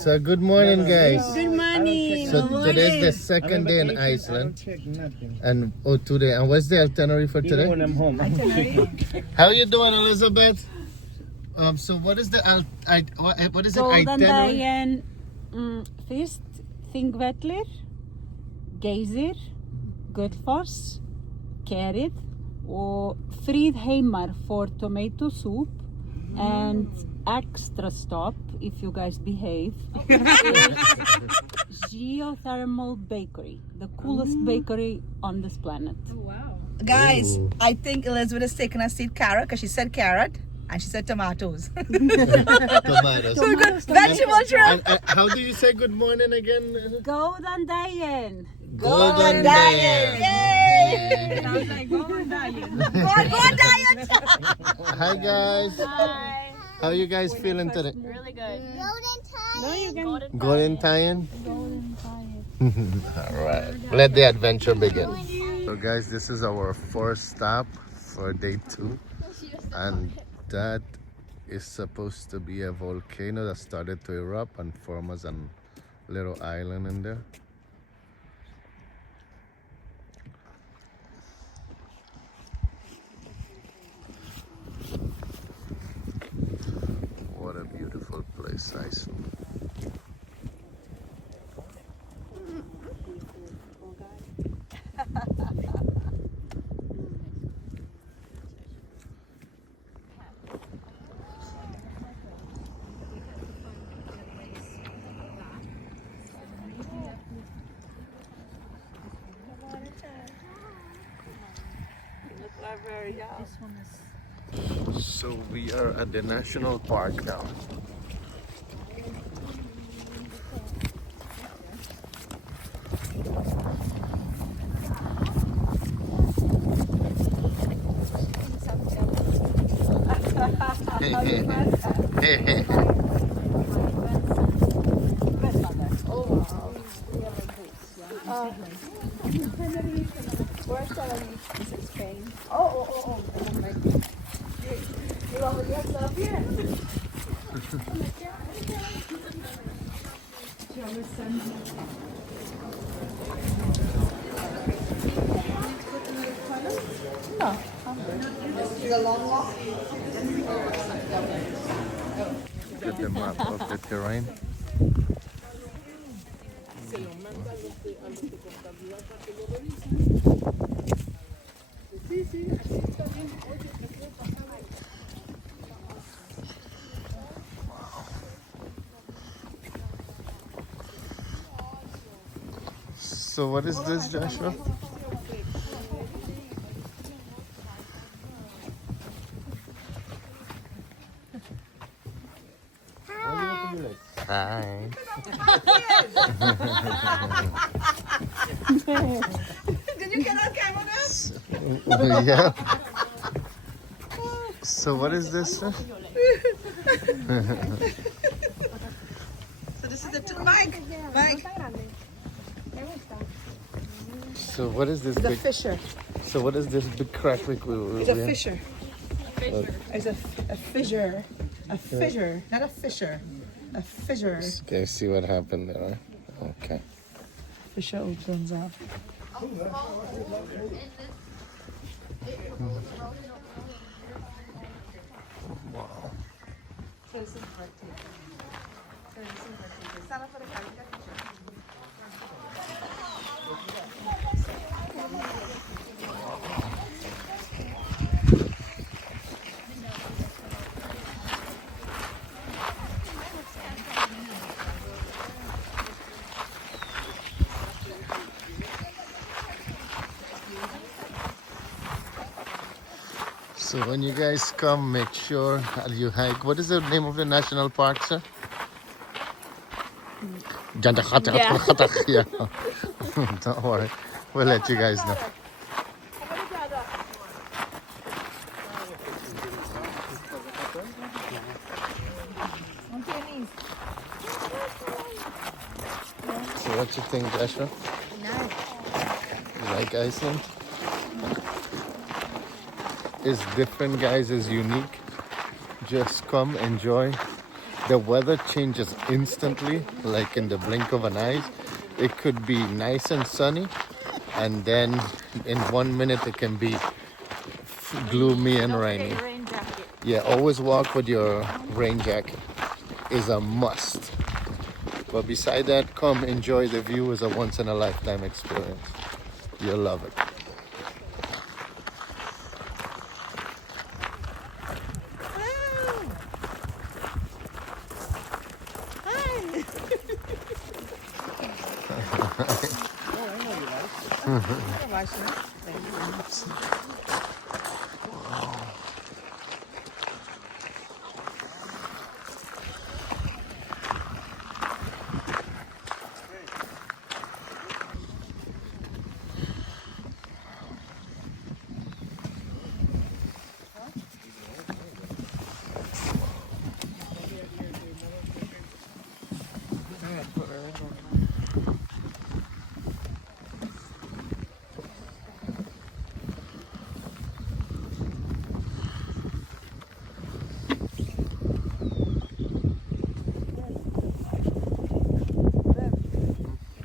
So good morning, guys. Good morning. So today's the second day in Iceland, and today. And what's the itinerary for today? Even when I'm home. How you doing, Elizabeth? So what is the what is it? Góðan Itinerary? daginn. Fyrst Thingvellir, Geysir, Gullfoss, Kerið og Fríðheimar for tomato soup, and extra stop, if you guys behave, is Geothermal Bakery, the coolest bakery on this planet. Guys, I think Elizabeth is taking a seed carrot because she said carrot and she said tomatoes. Tomatoes. So good. Vegetable trip. And how do you say good morning again? Góðan daginn. Golden Diet. Yay! Sounds like Góðan daginn. Go diet. Hi guys. Hi. How you guys feeling today? Really good. No, you can. Golden Tie-in? Golden Diet. All right. Let the adventure begin. So guys, this is our first stop for day 2, and that is supposed to be a volcano that started to erupt and form as a little island in there. What a beautiful place, Iceland. So we are at the national park now. Get the map of the terrain. So what is this, Joshua? Hi. Did you get on camera now? Yeah. So what is this? So this is the Mike. So what is this It's a big? fisher. So what is this big crack we It's a fisher. It's a fissure. A fissure, not a fisher. A fissure. Okay, see what happened there. Right? Okay. Fissure opens up. Wow. So when you guys come, make sure you hike. What is the name of the national park, sir? Yeah. Don't worry. We'll let you guys know. So what you think, Joshua? Nice. You like Iceland? It's different, guys. It's unique. Just come, enjoy. the weather changes instantly, like in the blink of an eye. It could be nice and sunny, and then in 1 minute it can be gloomy and rainy. Rain jacket. Yeah, always walk with your rain jacket is a must. But beside that, come enjoy the view. Is a once in a lifetime experience. You'll love it.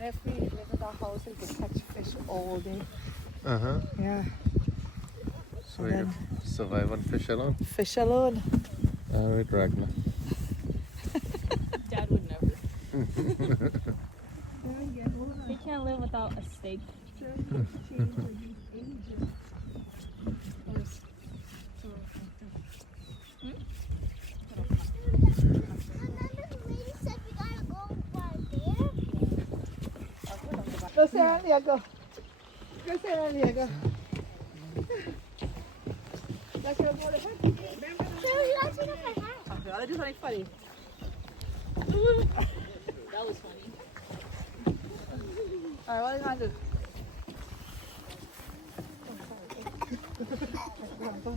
If we live in our house, we could catch fish all day. Uh-huh. Yeah. So And you then survive on fish alone? fish alone. All right, Ragnar. Dad would never. He can't live without a steak. Go, Sarah, Leah, go. Go, Sarah, Leah, go. Let's go more to her. Okay, I'll do something funny. That was funny. Alright, what are you gonna do?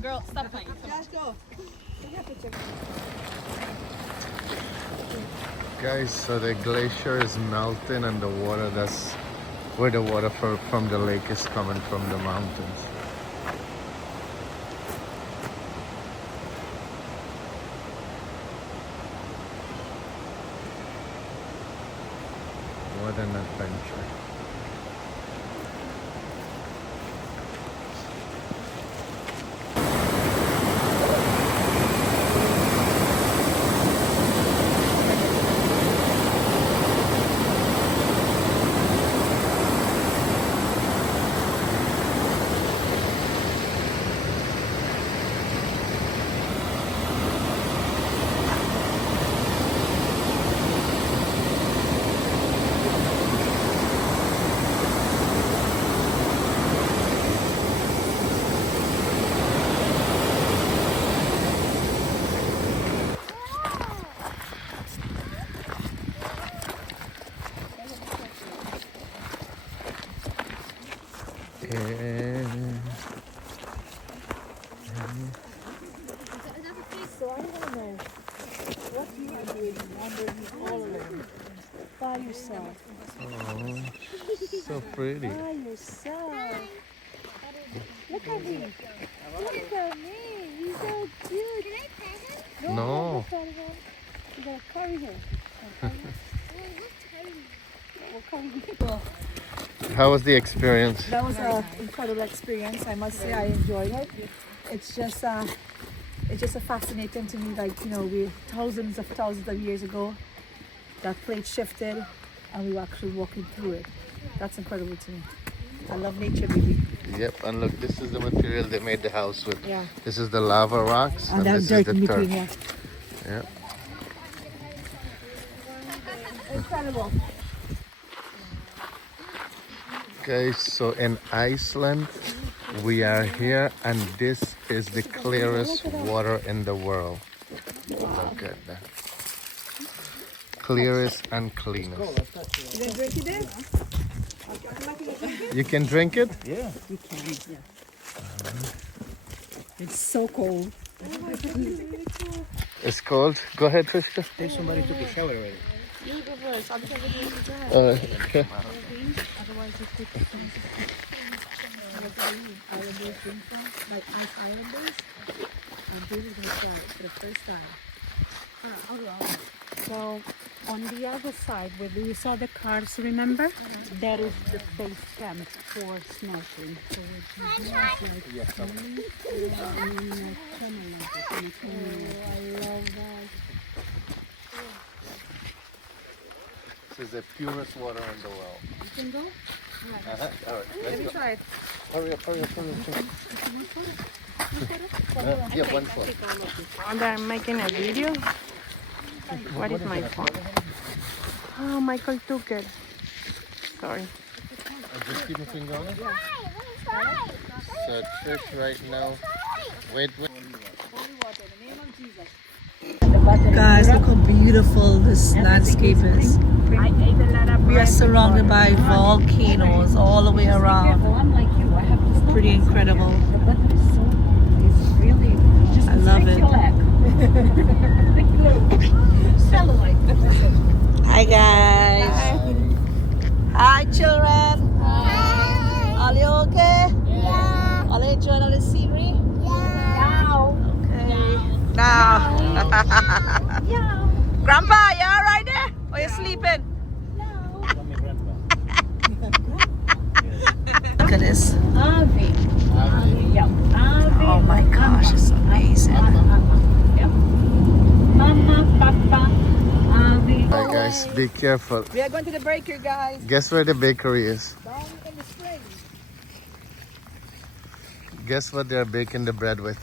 Girl, stop playing. Let's go. Guys, so the glacier is melting and the water, that's where the water from the lake is coming from the mountains. What an adventure. So I want to know what you are doing wandering all alone by yourself. Oh, so pretty. By yourself. Look at me. Look at me. He's so cute. Can I pet him? No. Don't pet him. You gotta carry him. We'll carry him. How was the experience? That was an incredible experience. I must say I enjoyed it. It's just a fascinating to me. Like, you know, we thousands of years ago, that plate shifted, and we were actually walking through it. That's incredible to me. I love nature, baby. Yep, and look, this is the material they made the house with. Yeah. This is the lava rocks, And this that is dirt the in turf. between, yeah. Yep. Incredible. Okay, so in Iceland, we are here, and this is the clearest water in the world. Look at that. Clearest and cleanest. You gonna drink it then? You can drink it? You can, yeah. It's so cold. It's cold. Go ahead, Trishka. Think somebody took a shower already. You go first. I'm trying to do the job. Okay. Otherwise, you could Like Islanders. And this is gonna try it for the first time. I'll go. So on the other side where you saw the cars, remember? That is the base camp for snorkeling. So it's like swimming, and then tunnel like this, in a tunnel like I love that. This is the purest water in the world. You can go? All right, Let let's me go. try it. Hurry up. Yeah, one foot. And they're making a video. What is my phone? Oh, Michael took it. Sorry. Just keep my finger on it. So Trish right now. Wait. Guys, look how beautiful this landscape is. We are surrounded by volcanoes all the way around. Pretty incredible. I love it. Hi guys. Hi children. Are you okay? Yeah. Are you enjoying all the scenery? Yeah. Okay. Now. Grandpa, you alright there? Or you sleeping? Look at this. Oh my gosh, it's amazing. Alright guys, be careful. We are going to the breaker, guys. Guess where the bakery is? Down in the spring. Guess what they're baking the bread with?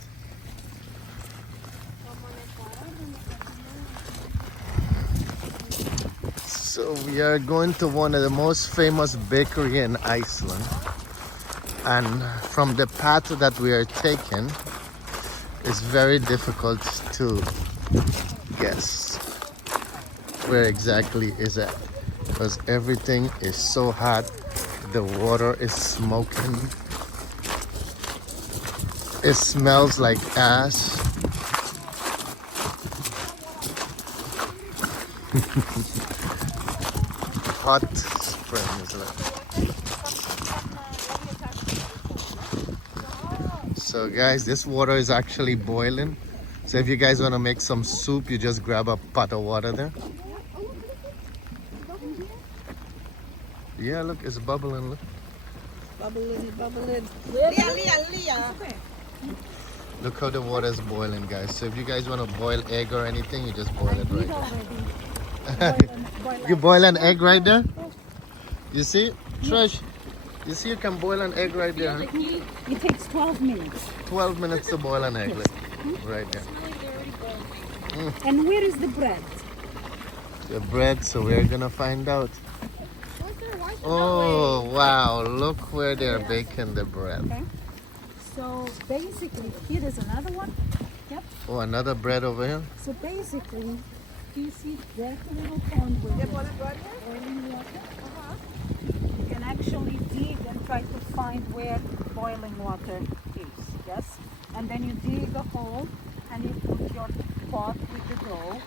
So we are going to one of the most famous bakery in Iceland. And from the path that we are taking, it's very difficult to guess where exactly is it, because everything is so hot, the water is smoking, it smells like ash. Hot spring is like. So guys, this water is actually boiling. So if you guys want to make some soup, you just grab a pot of water there. Yeah, look, it's bubbling. Look. Bubbling. Leah. Look how the water is boiling, guys. So if you guys want to boil egg or anything, you just boil it right there. You boil an egg right there? You see? Trish, you see you can boil an egg right there. Huh? It takes 12 minutes. 12 minutes to boil an egg. Look. Right there. And where is the bread? The bread, so we're gonna find out. Oh wow, look where they're baking the bread. Okay. So basically, here is another one. Yep. Oh, another bread over here. So basically, you see there's a little pond with boiling water. You can actually dig and try to find where boiling water is. Yes. And then you dig a hole and you put your pot with the dough.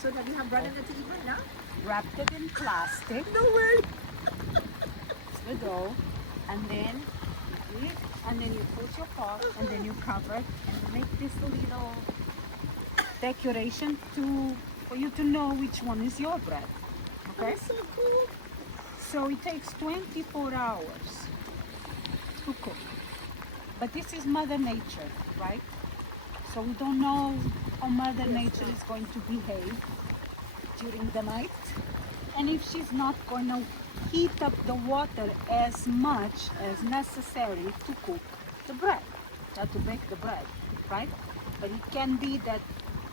So that you have bread in the tea right now? Wrapped it in plastic. No way. The dough, and then you dig, and then you put your pot, and then you cover it, and you make this little decoration for you to know which one is your bread. Okay? So cool. So it takes 24 hours to cook. But this is Mother Nature, right? So we don't know how Mother Nature is going to behave during the night. And if she's not going to heat up the water as much as necessary to cook the bread, to bake the bread, right? But it can be that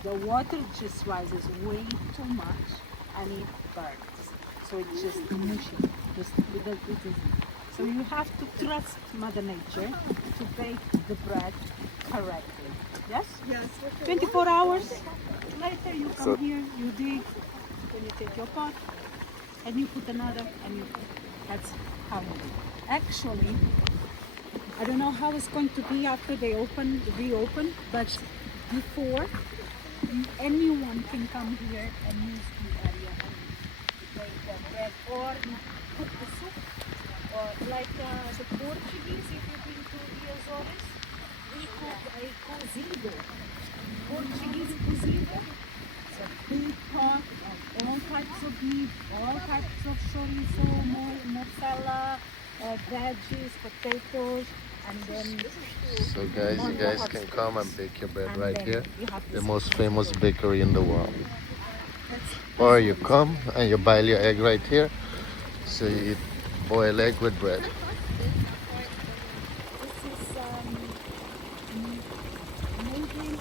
the water just rises way too much and it burns. So it's just mushy, just little bit. So you have to trust Mother Nature to bake the bread correctly. Yes? Yes. 24 hours later you come here, you dig, then you take your pot and you put another and you cook. That's how you do it. Actually, I don't know how it's going to be after they reopen, but before, anyone can come here and use the area and bake the bread or cook the soup. Or like the Portuguese, if you've been to the Azores, we cook a cozido. Portuguese cozido. So big pot of all types of meat, all types of chorizo, mozzarella, veggies, potatoes, and then So guys, you guys can come and bake your bread and right then here. you have The this. most famous bakery in the world. Or you come and you boil your egg right here. So you eat boiled egg with bread. This is made in 90 degrees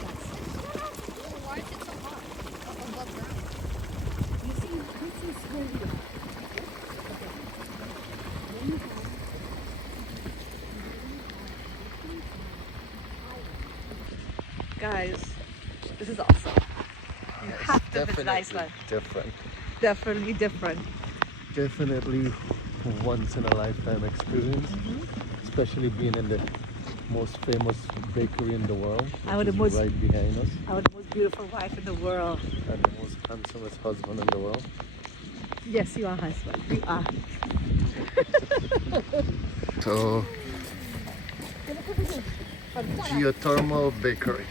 Celsius. Why is it so hot? Above ground. You see, this is where we are. Okay. Then you have Guys, this is awesome. You It's have to visit definitely Iceland. different. Definitely different. Definitely once in a lifetime experience. Especially being in the most famous bakery in the world, I which would is the most- right behind us, Our most beautiful wife in the world. and the most handsomest husband in the world. Yes, you are husband. You are. So, Geothermal bakery.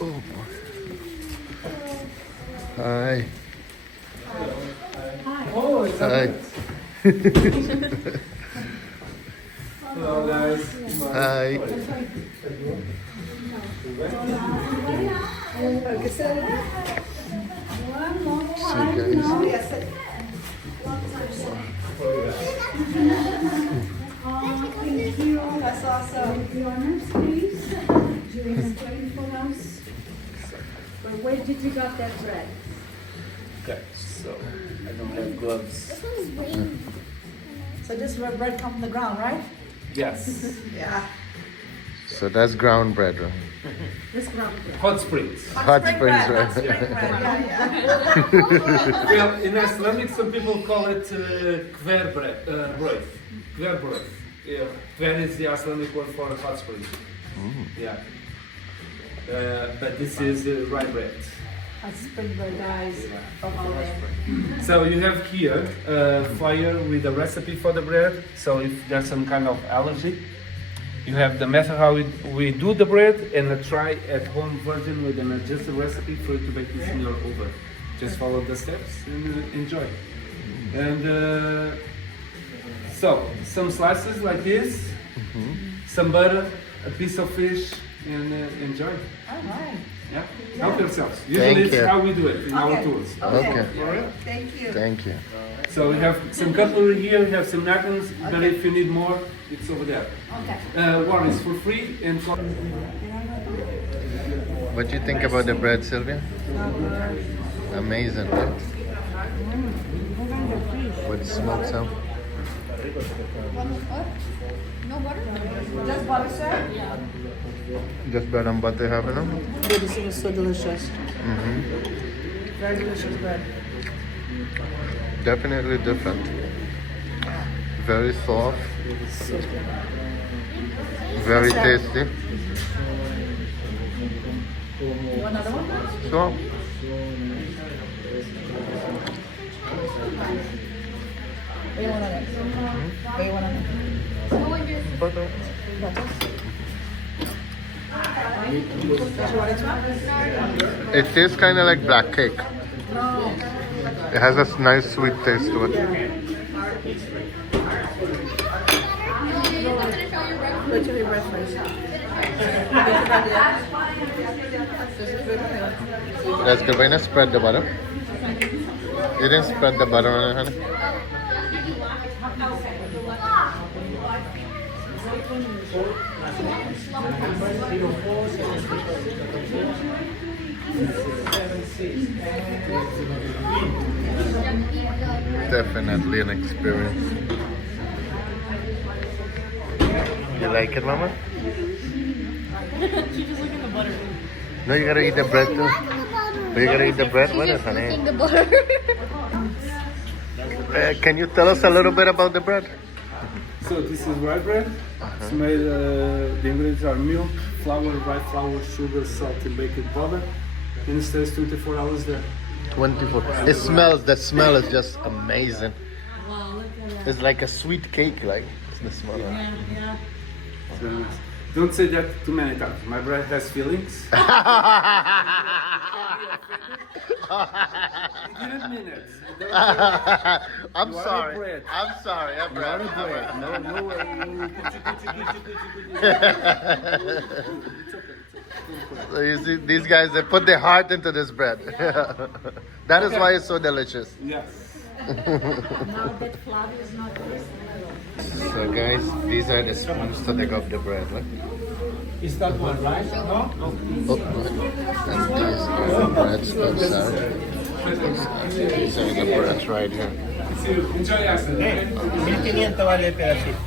Oh boy. Hi. Hi. Hello guys. Hi. So guys, That's awesome. where did you got that bread? Okay, so I don't have gloves. This one's green. So this bread comes from the ground, right? Yes. Yeah. so that's ground bread, right? This ground bread. Hot springs. Hot springs, Hot right? spring bread. Yeah, yeah. Well, in Icelandic, some people call it kver bread. Kver bread. Yeah. Kver is the Icelandic word for hot spring. Yeah. But this is rye bread. Hot spring bread, guys. So you have here fire with a recipe for the bread. So if there's some kind of allergy, you have the method how we do the bread and a try at home version with an adjusted recipe for you to bake this in your oven. Just follow the steps and enjoy. And so some slices like this, some butter, a piece of fish, and enjoy. All right. Yeah, help yourselves. Usually Thank it's you. how we do it in our Okay. tools. Okay. Alright? Thank you. Thank you. So we have some cutlery here, we have some napkins, but if you need more, it's over there. Okay. One is for free and for... What do you think about the bread, Sylvia? Amazing, right? With smoked salmon. No butter? Just butter, sir? Just bread and butter, have enough? This is so delicious. Very delicious bread. Definitely different. Very soft. Very tasty. You want another one? So, What do you want on it? What do you want on it? butter. It tastes kind of like black cake. It has a nice sweet taste to it. Wait till your bread first. That's good. Why not spread the butter? You didn't spread the butter on it, honey? Definitely an experience. You like it, Mama? No, you gotta eat the bread too. You gotta eat the bread with it, honey. Eating the butter. Can you tell us a little bit about the bread? So this is rye bread. It's made, the ingredients are milk, flour, rye flour, sugar, salt, and baking powder. And it stays 24 hours there. 24. It smells, the smell is just amazing. It's like a sweet cake, like, it's the smell. Don't say that too many times. My bread has feelings. I didn't mean it. I'm You are a sorry. bread. I'm sorry. I'm You are a sorry. bread. No. So you see, these guys, they put their heart into this bread. That is why it's so delicious. Yes. So guys, these are the spoons to take off the bread. Look. Is that one right? No? Oh, and these are the breads outside. These are the breads right here. Enjoy Iceland.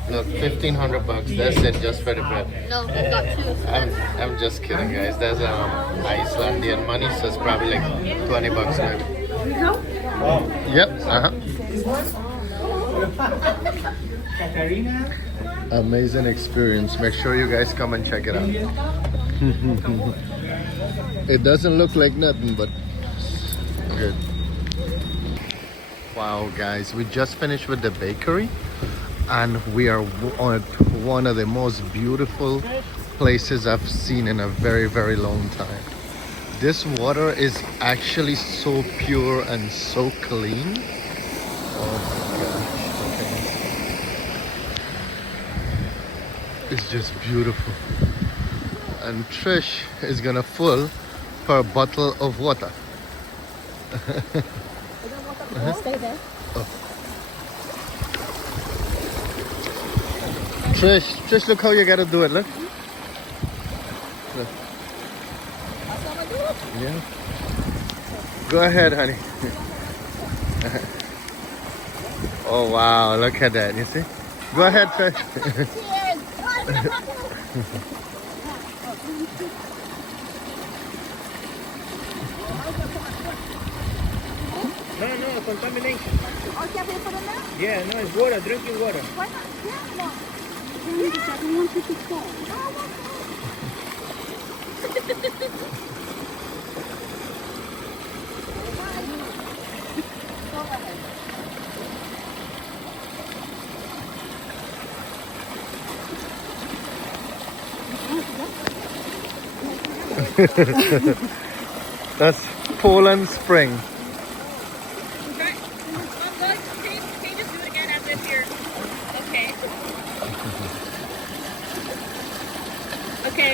Look, $1,500. That's it, just for the bread. No, we've got two. I'm just kidding, guys. That's Icelandic money, so it's probably like $20 maybe. Yep. Amazing experience. Make sure you guys come and check it out. It doesn't look like nothing, but good. Wow, guys, we just finished with the bakery, and we are on one of the most beautiful places I've seen in a very, very long time. This water is actually so pure and so clean. Oh my gosh. It's just beautiful. And Trish is gonna fill her bottle of water. Stay there. Trish, look how you gotta do it, look. Look. Yeah. Go ahead, honey. Oh wow, look at that, you see? Go ahead, Trish. No, contamination. Yeah, no, it's water, drinking water. That's Poland Spring. Can you just do it again as if you're okay? Okay.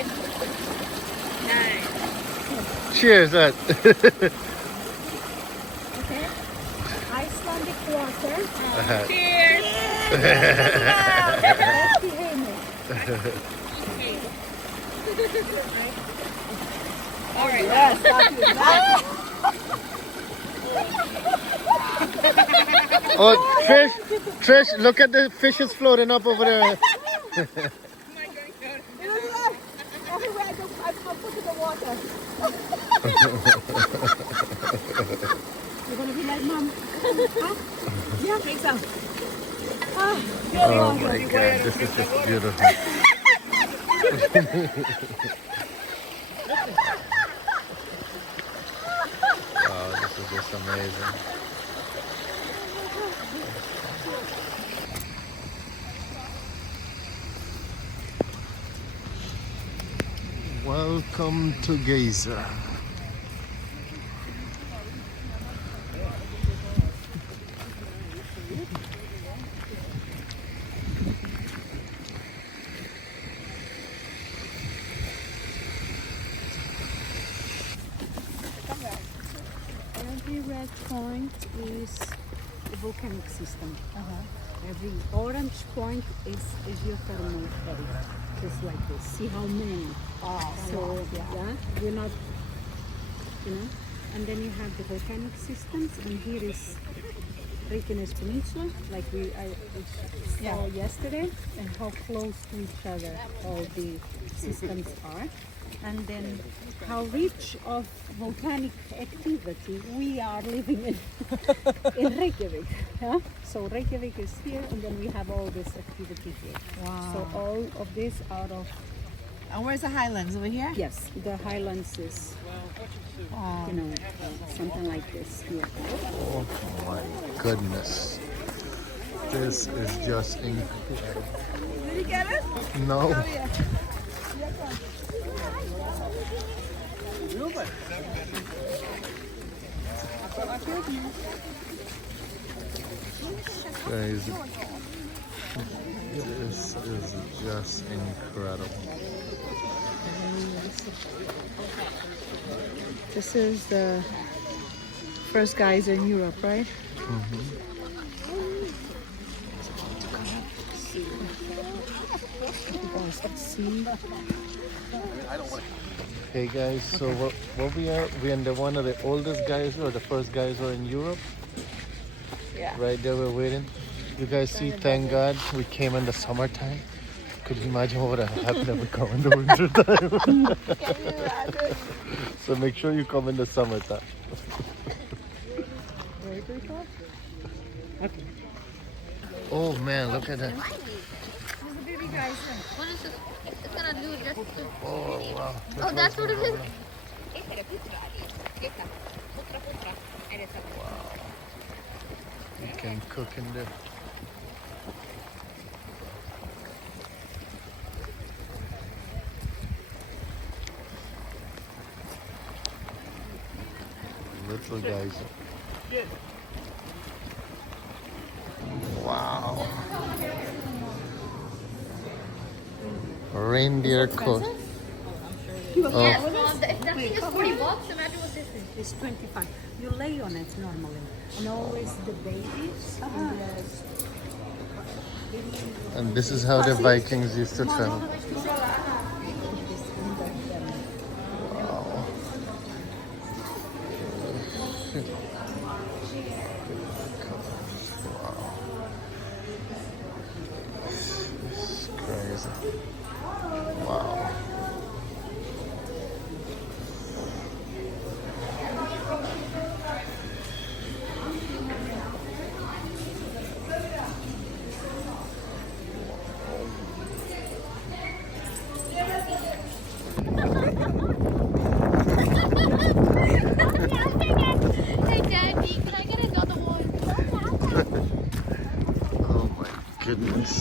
Nice. Cheers, Ed. Icelandic water. Cheers. All right. Oh, Trish, look at the fishes floating up over there. Everywhere I go, I put in the water. You're gonna be like, Mom. Huh? Yeah, I think so. Oh my God, this is just beautiful. Wow, this is just amazing. Welcome to Geysir. Every red point is the volcanic system. Every orange point is a geothermal area, just like this. See how many? So yeah, we're not, and then you have the volcanic systems, and here is Reykjanes Peninsula, like we saw yesterday, and how close to each other all the systems are. And then how rich of volcanic activity we are living in Reykjavik. Yeah? So Reykjavik is here, and then we have all this activity here. Wow. So all of this out of, And where's the highlands over here? yes, the highlands is, something like this here. Oh my goodness. This is just incredible. Did you get it? No. Yeah. Crazy. This is just incredible. This is the first geyser in Europe, right? See. Hey guys, so what we are in the one of the oldest geyser or the first geyser in Europe. Yeah. Right there we're waiting. You guys see, thank God we came in the summertime. Could you imagine what would have happened if we come in the winter time? So make sure you come in the summertime. Oh man, look at that. What is this? It's gonna do just to... Oh wow. Oh, that's what it is? You can cook in there. Little guys. Wow. Reindeer coat. Yes, Mom, if that thing is $40, imagine what this is. It's 25. You lay on it normally. And always the babies. And this is how the Vikings used to travel. Wow. Wow. This is crazy. Wow. Hey, Daddy, can I get another one? Oh my goodness.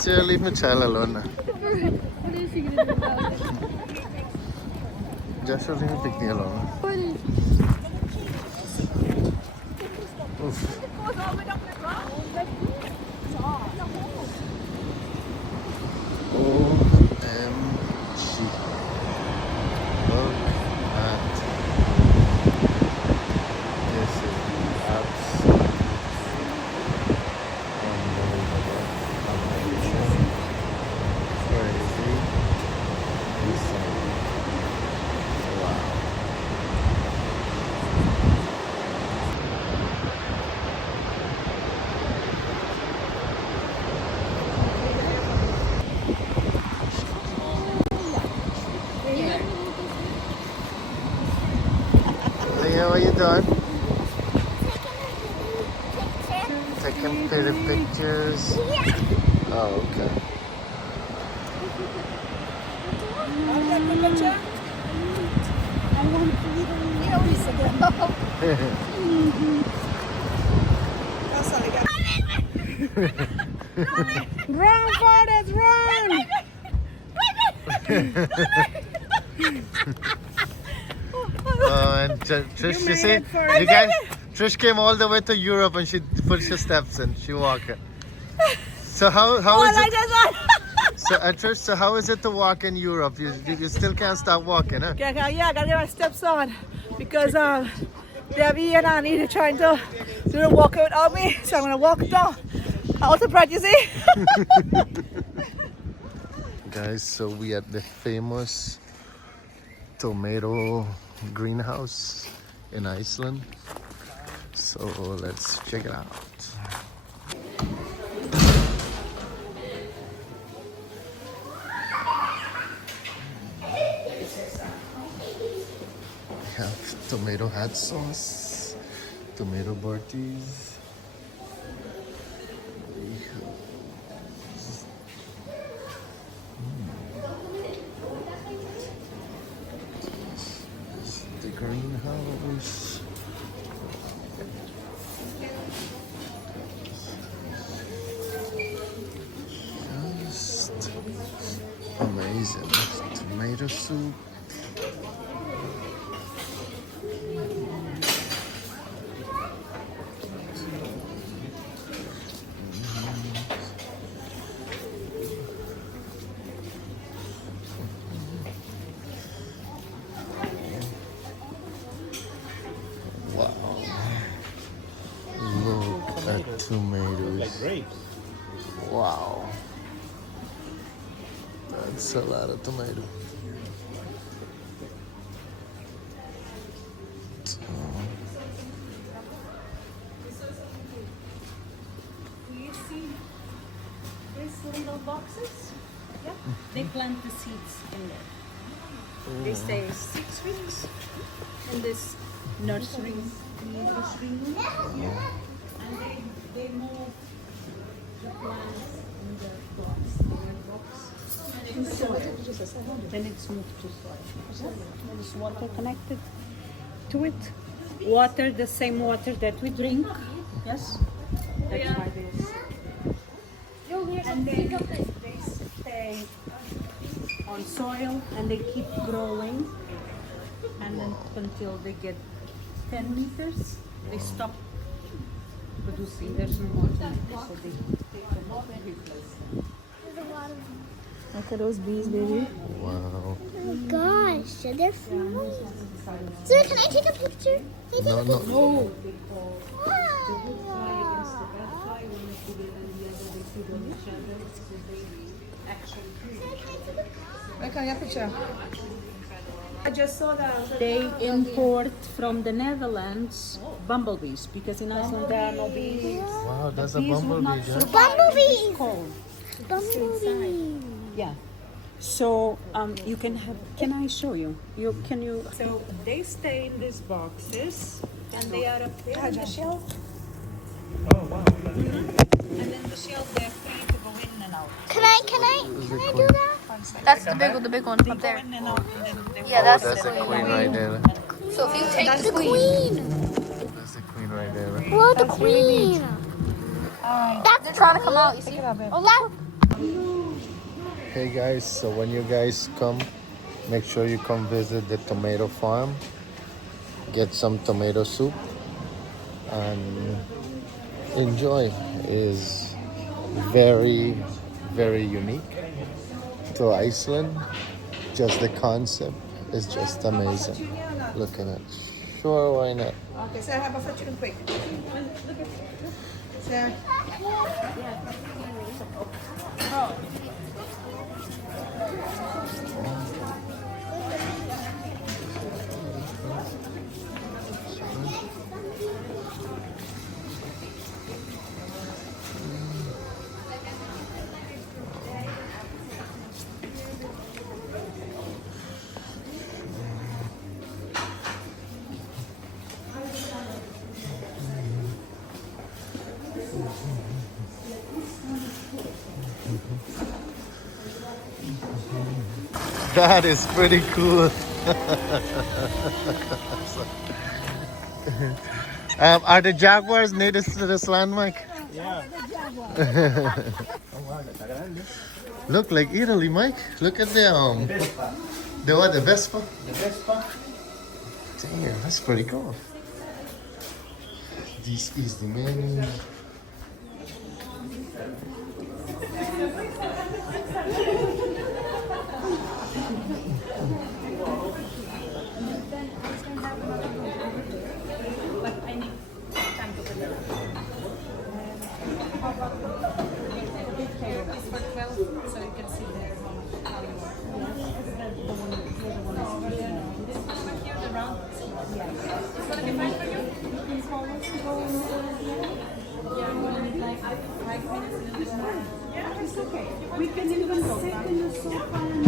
Sir, leave my child alone now. What is he gonna do about it? Joshua, leave my picnic alone. What is... Oof. OMG. Look at this. Is absolutely unbelievable. Amazing. Crazy. Insane. Wow. Leah, what you doing? Taking pretty pictures. Oh, okay. Run, Forrest, run! And Trish, you see, you guys, Trish came all the way to Europe and she put her steps in. She walked. So how is it? So Trish, so how is it to walk in Europe? You still can't stop walking, huh? Yeah, I gotta get my steps on because Debbie and Annie are trying to do the walkout without me, so I'm gonna walk down. Out of breath, you see? Guys, so we at the famous tomato greenhouse in Iceland. So let's check it out. We have tomato hot sauce, tomato burties. The greenhouse. tomato soup. Wow. Look at tomatoes. Like grapes. Wow. That's a lot of tomato. Do you see these little boxes? Yeah. They plant the seeds in there. They stay 6 weeks in this nursery. Yeah. And they move the plants in the box. To soil. Then it's moved to soil. There is water connected to it. Water, the same water that we drink. Yes? That's why this. And they stay on soil and they keep growing. And then until they get 10 meters, they stop producing. There's no more tomatoes, so they take them off and replace them. Look at those bees, baby. Wow. Oh gosh, they're flying. Sir, can I take a picture? Can I take No, a no. picture? Oh. Where can I get a picture? I just saw that. They import from the Netherlands bumblebees because in Iceland there are no bees. Wow, that's a Bees would bumblebee, not Jen. survive Bumblebees! this cold. Bumblebee. Yeah. So you can have. Can I show you? Can you? So they stay in these boxes, and they are up there on the shelf. Oh, wow. And then the shelf they're free to go in and out. Can I do that? That's the big one They up go there. in and out, and then they Yeah, Oh, that's that's the the queen. queen right there. So if you take That's the queen. That's the queen right there. Whoa, the queen. They're trying to come out, you see? Oh, that. Hey guys, so when you guys come, make sure you come visit the tomato farm. Get some tomato soup and enjoy. Is very, very unique to Iceland. Just the concept is just amazing. Look at it. Sure, why not? Okay, so I have a for chicken quick. Sarah. That is pretty cool. Are the jaguars native to this land, Mike? Yeah. Look like Italy, Mike. Look at the what? The Vespa. The Vespa. Damn, that's pretty cool. This is the menu. We can even sit in the sofa and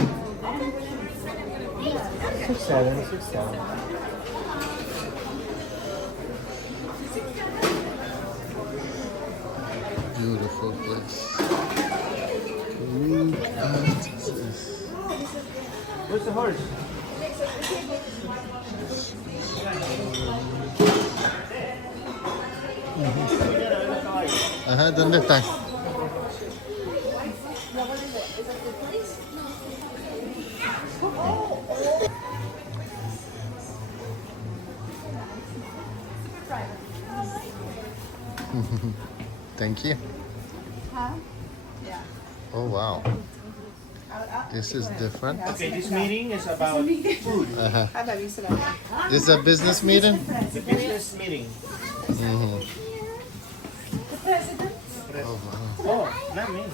6'7", 6'7". Beautiful place. Look at this. Where's the horse? Ajá, ¿dónde están? Thank you. Oh wow. This is different. Okay, this meeting is about food. This is a business meeting? The business meeting. Oh wow. Oh, not me.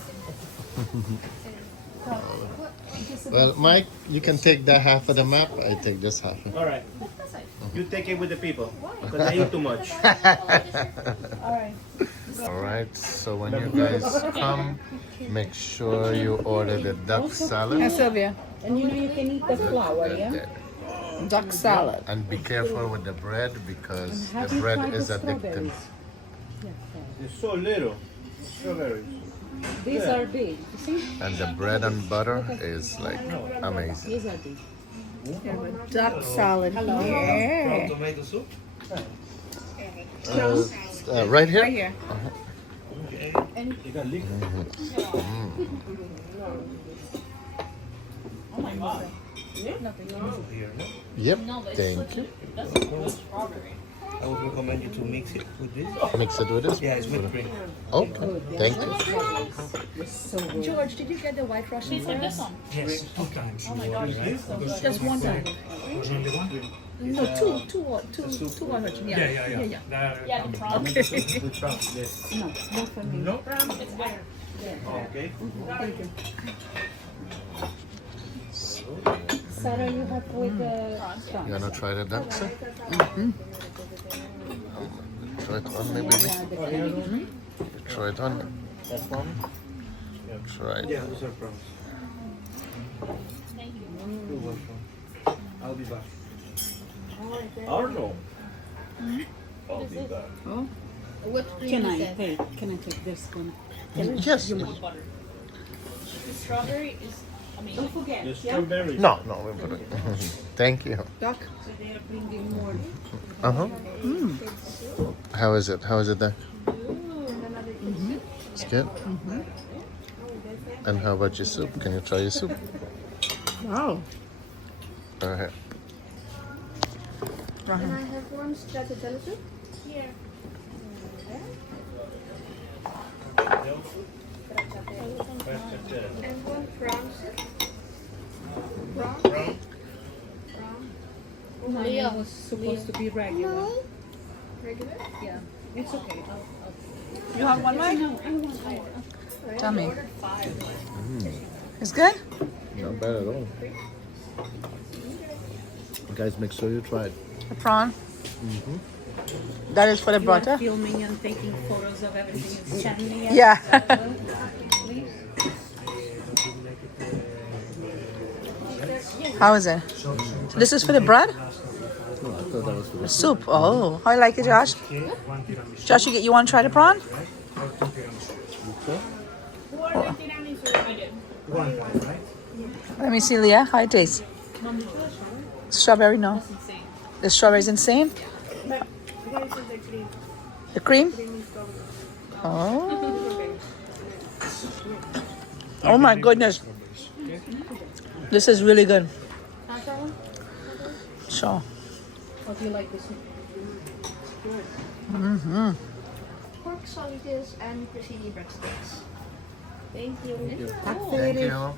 Well, Mike, you can take that half of the map. I take this half. All right. You take it with the people because I eat too much. All right. So when you guys come, make sure you order the duck salad. Sylvia, And you know you can eat the flour, yeah? duck salad. And be careful with the bread because the Have you bread tried is the addictive. strawberries? It's so little. Strawberries. These are big, you see? And the bread and butter is like amazing. These are big. Duck salad here. Tomato soup? Right here? Right here. You got liquor. Yep. Thank you. I would recommend you to mix it with this. Mix it with this. Yeah, it's whipped cream. Okay. Thank you. George, did you get the white Russian fries? Yes, 2 times. Oh my gosh. Just one time. Only one? No, two Russian. Yeah. With prawns, yes. No, not for me. No? Okay. Thank you. Sarah, you have with the You wanna try the duck, sir? Try it on, maybe. Try it on. That's one? Try it. Yeah, those are prawns. You're welcome. I'll be back. Arnold. Whipped cream. Can he I said. hey, can I take this one? Yes. Don't forget, The yeah? strawberries. No, we put it. Thank you. Duck. So they are bringing more. How is it? How is it there? It's good? And how about your soup? Can you try your soup? Wow. Go ahead. Can I have one stracciatella soup? And one prawn soup? Mine was supposed to be regular. Regular? Yeah, it's okay. You have one, Mike? No, I want more. Tell me. It's good? Not bad at all. Guys, make sure you try it. The prawn. That is for the You are butter. filming and taking photos of everything and sending it. Yeah. Please. How is it? This is for the bread? The soup. Oh, how you like it, Josh? Josh, you want to try the prawn? Let me see, Leah. How it tastes? Strawberry, no. The strawberry is insane. The cream? Oh. Oh my goodness. This is really good. So. How do you like this one? Pork sausages and crostini breadsticks. Thank you. Thank you.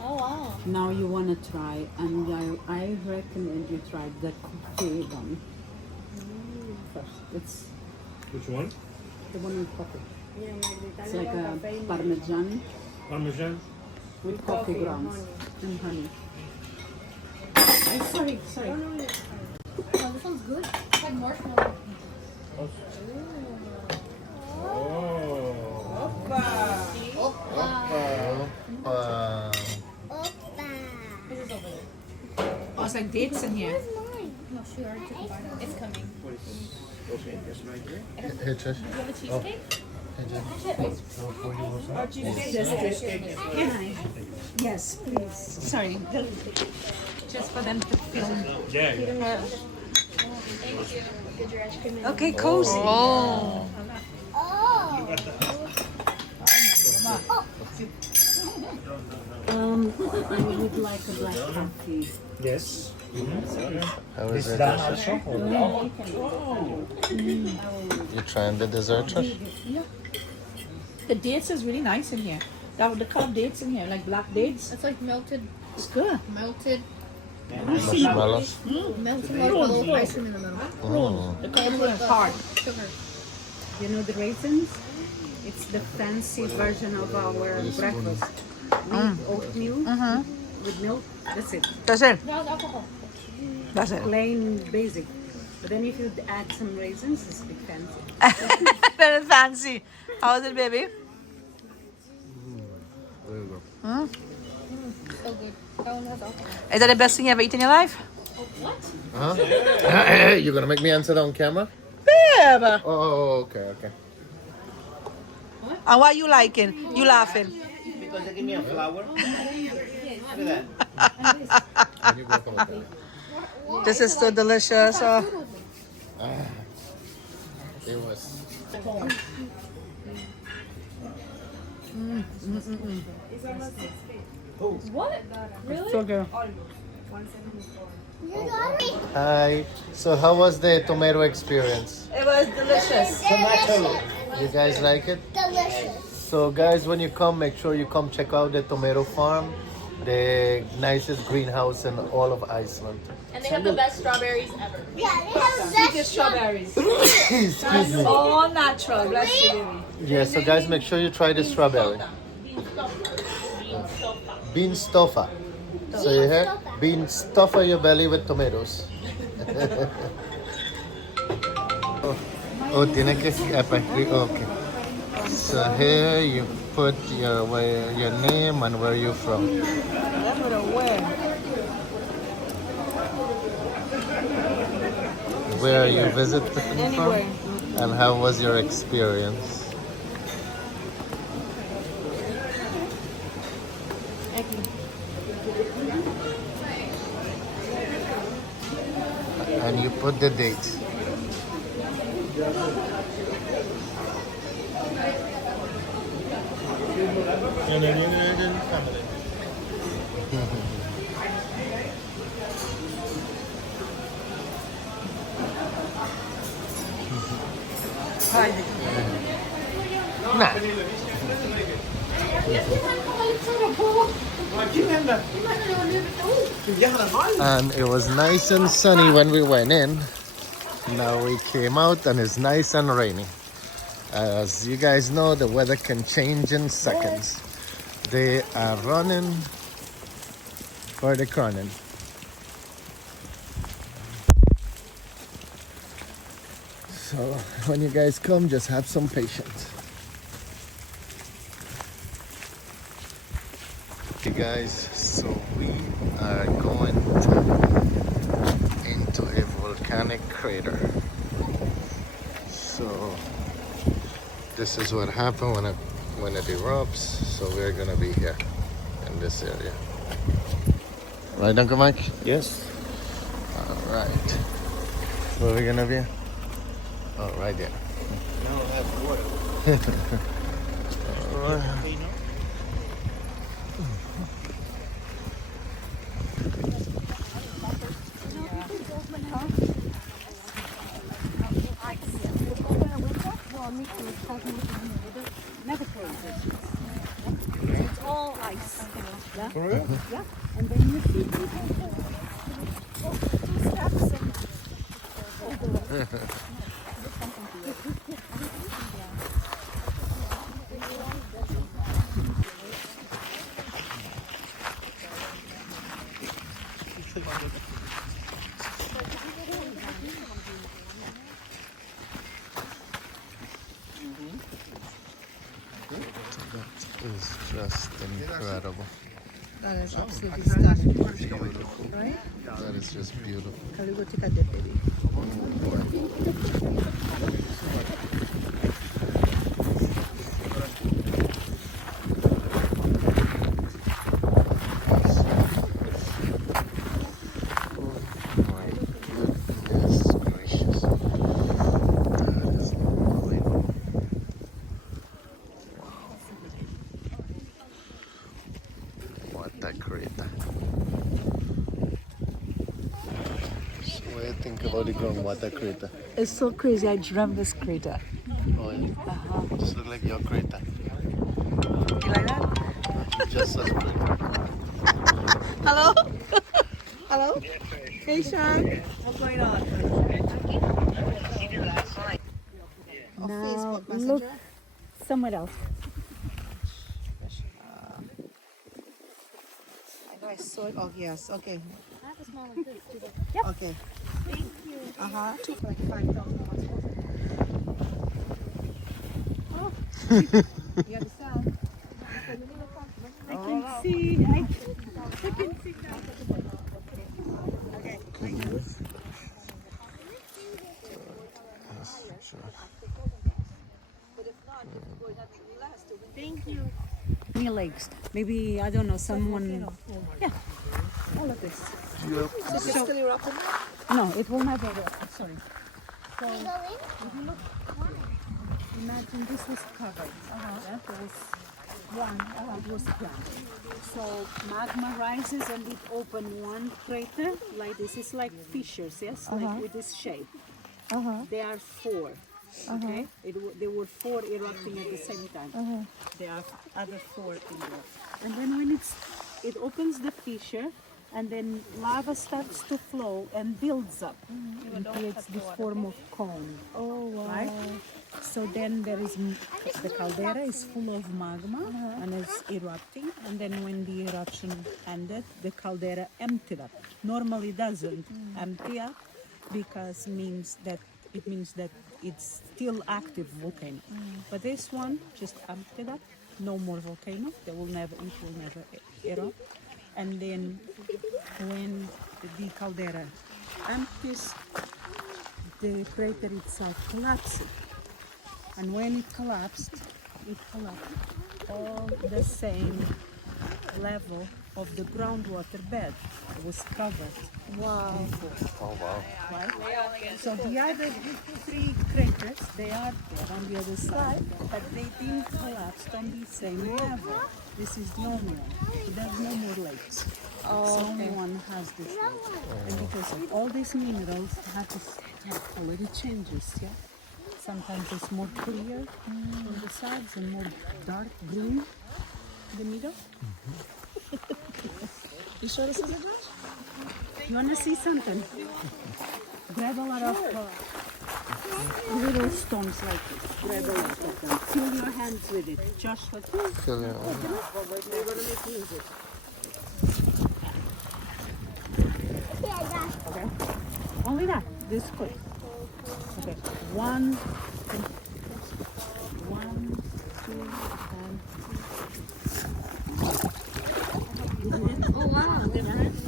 Oh wow. Now you want to try, and I recommend you try the coffee one first. It's Which one? the one with coffee. It's like a parmesan Parmesan. with coffee grounds and honey. Sorry. Oh, this one's good. It's like marshmallow. Oh, it's like dates in here. No, she already took a bite. It's coming. Okay, that's right here. Hey, Trish. Do you have a cheesecake? Can I? Yes, please. Sorry. Just for them to film. Yeah. Thank you. Get your ice cream in. Okay, cozy. Oh. I would like a black coffee. Yes. How is it? Done also? You trying the dessert? Trish? Yeah. The dates is really nice in here. The colored dates in here, like black dates. It's like melted, It's good. melted Marshmallows. marshmallow ice cream in the middle. The color is hard. Sugar. You know the raisins? It's the fancy version of our breakfast. With oatmeal, with milk. That's it. That's it. That was alcohol. That's it. Plain basic. But then if you add some raisins, it's a bit fancy. Very fancy. How is it, baby? There you go. So good. That one has alcohol. Is that the best thing you ever eaten in your life? Huh? You're gonna make me answer that on camera? Babe. Oh, okay, okay. And what you liking? You laughing? Because they give me a flower. Look at that. And you go for the This is so delicious. Oh. It was. What? Really? So good. Hi. So how was the tomato experience? It was delicious. You guys like it? Delicious. So guys, when you come, make sure you come check out the tomato farm, the nicest greenhouse in all of Iceland. And they have the best strawberries ever. Yeah, they have the Sweetest strawberries. Excuse me. All natural. Bless you, baby. Yeah, so guys, make sure you try the strawberry. Bean stuffer. So you hear? Bean stuffer your belly with tomatoes. Oh, tiene que okay. So here you put your name and where you're from. That's what I wear. Where you visited Anywhere. from, and how was your experience? And you put the date. Nah. And it was nice and sunny when we went in. Now we came out and it's nice and rainy. As you guys know, the weather can change in seconds. They are running for the cronin. So when you guys come, just have some patience. Okay guys, so we are going into a volcanic crater. So this is what happened when it erupts. So we're gonna be here in this area. Right, Uncle Mike? Yes. All right. Where are we gonna be? Oh, right there. Now I have water. All right. Never frozen. It's all ice. Yeah? For real? Yeah. And then you see people two steps and That is just incredible. That is absolutely stunning. Beautiful. Right? That is just beautiful. Can we go take a dip, baby? My goodness gracious. That is unbelievable. What the water crater. So what do you think about the groundwater crater? It's so crazy. I dreamt this crater. Oh yeah? Just look like your crater. You like that? Just as crater. Hello? Hello? Hey, Sean. What's going on? Now look somewhere else. I know I saw it. Oh, yes. Okay. I have a small one too. Okay. Thank you. Two for like 5,000. Oh. You understand? I can see. I can see that. Okay. Thank you. Many lakes. Maybe, I don't know, someone. Yeah, all of this. It's still erupting? No, it will never. Sorry. So, if you look, imagine this was covered. Yeah, there was one, it was flat. So, magma rises and it opened one crater like this. It's like fissures, yes? Like with this shape. There are four. Okay, there were four erupting at the same time. There are other four in there, and then when it opens the fissure, and then lava starts to flow and builds up and creates this form of cone. Oh, wow. Right? So then there is the caldera is full of magma and it's erupting, and then when the eruption ended, the caldera emptied up. Normally doesn't empty up because it means that it's still active volcano. But this one just emptied up, no more volcano. It will never erupt. And then when the caldera empties, the crater itself collapsed. And when it collapsed all the same level of the groundwater bed. It was covered. Wow. Oh wow. Right? So the other three craters, they are there on the other side, but they didn't collapse on the same level. This is the only one. There's no more lakes. It's the only one has this lake. And because of all these minerals, quality changes, yeah? Sometimes it's more clear on the sides and more dark green in the middle. You sure this is a brush? You want to see something? Grab a lot of little stones like this. Grab a lot of them. Fill your hands with it. Joshua, Fill your okay. Only that. This quick. Okay. One, two, and Oh wow.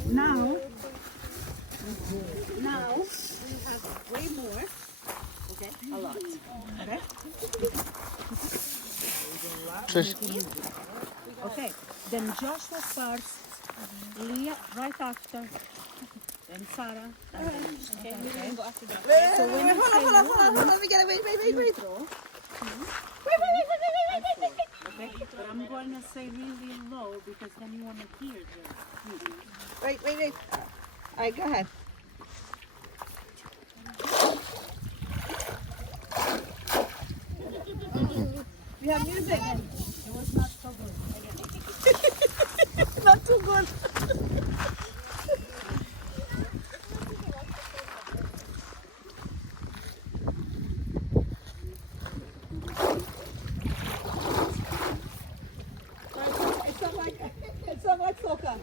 Now we have way more. Okay, a lot. Okay. Okay. Then Joshua starts. Leah right after. Then Sarah. And then okay. So when you say Hold on. Let me get it. Wait. okay, but I'm going to say really low because then you want to hear the music. Wait. All right, go ahead. We have music. It was not so good. Not too good. It sounds like soca.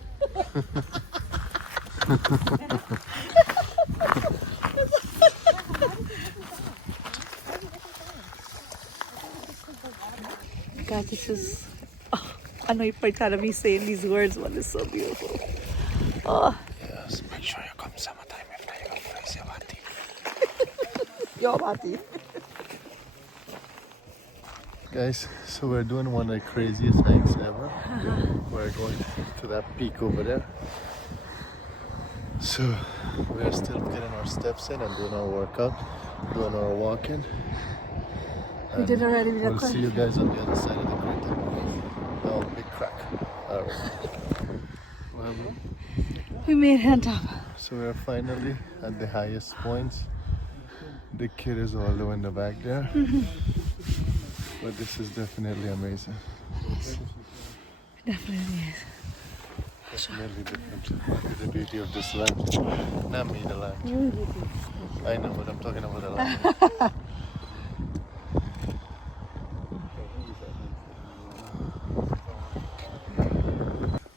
God, this is. Oh, I know you're probably tired of me saying these words, but it's so beautiful. Oh. Yes, make sure you come summertime if not you go freeze Your your body. body. Guys, so we're doing one of the craziest hikes ever. We're going to that peak over there. So we're still getting our steps in and doing our workout, doing our walking. We did already. We'll see you guys on the other side of the crater. Oh, big crack. All right. We made it on top. So we're finally at the highest points. The kid is all the way in the back there. But this is definitely amazing. Definitely is. Definitely different. Look at the beauty of this land. Not me, the land. I know, but I'm talking about the land.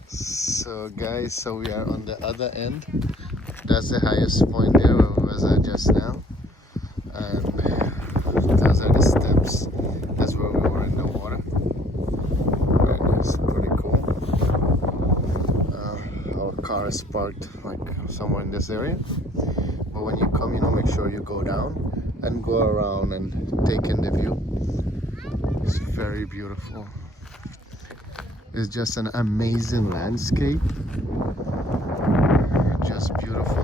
So guys, so we are on the other end. That's the highest point there where we was at just now. And those are the steps. That's where we were in the water. Very nice, pretty cool. Our car is parked like somewhere in this area. But when you come, make sure you go down and go around and take in the view. It's very beautiful. It's just an amazing landscape. Just beautiful.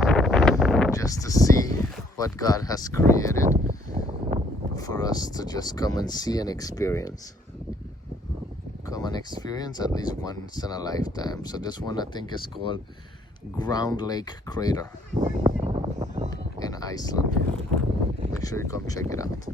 Just to see what God has created for us to just come and see and experience. Come and experience at least once in a lifetime. So this one I think is called Ground Lake Crater in Iceland. Make sure you come check it out.